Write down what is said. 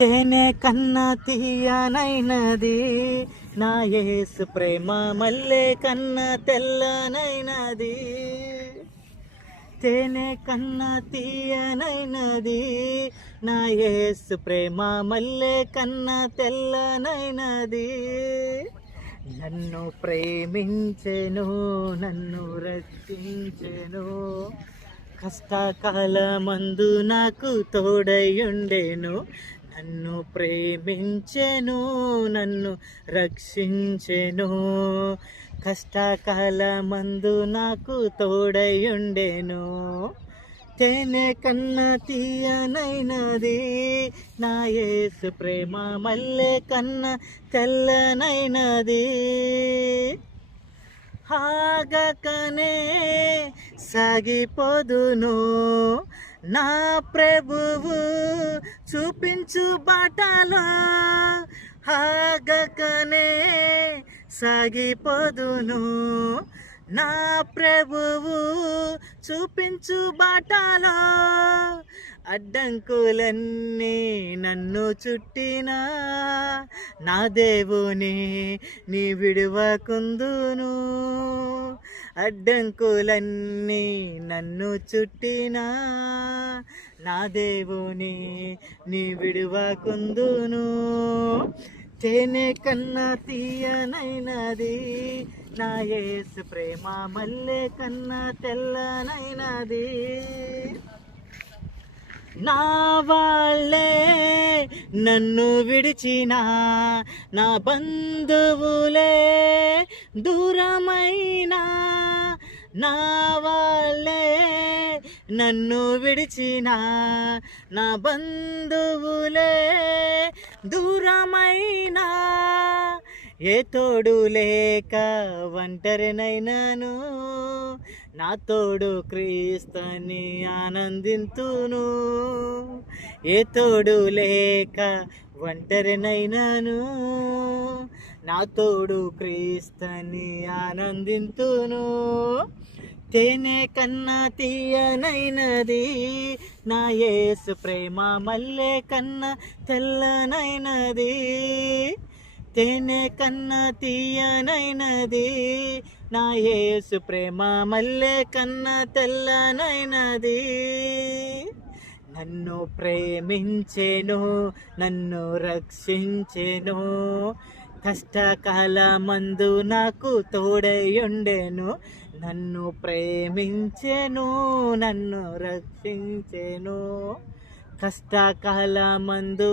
తేనె కన్నా తీయనైనది నా యేసు ప్రేమ, మల్లె కన్నా తెల్లనైనది. తేనె కన్నా తీయనైనది నా యేసు ప్రేమ, మల్లె కన్నా తెల్లనైనది. నన్ను ప్రేమించెను, నన్ను రక్షించెను, కష్టకాలమందు నాకు తోడయుండెను. నన్ను ప్రేమించెను, నన్ను రక్షించెను, కష్టకాలమందు నాకు తోడయుండెను. తేనె కన్నా తీయనైనది నా యేసు ప్రేమ, మల్లె కన్నా తెల్లనైనది. ఆగకనే సాగిపోదును, నా ప్రభువు చూపించు బాటలో. ఆగకనే సాగిపోదును, నా ప్రభువు చూపించు బాటలో. అడ్డంకులన్నీ నన్ను చుట్టినా నా దేవుని నీ విడువకుందును. అడ్డంకులన్నీ నన్ను చుట్టినా నా దేవుని నీ విడువకుందును. తేనె కన్నా తీయనైనది నా యేసు ప్రేమ, మల్లె కన్నా తెల్లనైనది. నా వాళ్ళే నన్ను విడిచిన, నా బంధువులే దూరమైనా, నా వాళ్ళే నన్ను విడిచిన, నా బంధువులే దూరమైనా, ఏ తోడు లేక ఒంటరినైనాను, నా తోడు క్రీస్తుని ఆనందింతును. ఏ తోడు లేక ఒంటరినైనాను, నా తోడు క్రీస్తుని ఆనందింతును. తేనె కన్నా తీయనైనది నా యేసు ప్రేమ, మల్లె కన్నా తెల్లనైనది. తేనె కన్నా తీయనైనది నా యేసు ప్రేమ, మల్లె కన్నా తెల్లనైనది. నన్ను ప్రేమించెను, నన్ను రక్షించెను, కష్టకాలమందు నాకు తోడయుండెను. నన్ను ప్రేమించెను, నన్ను రక్షించెను, కష్టకాలమందు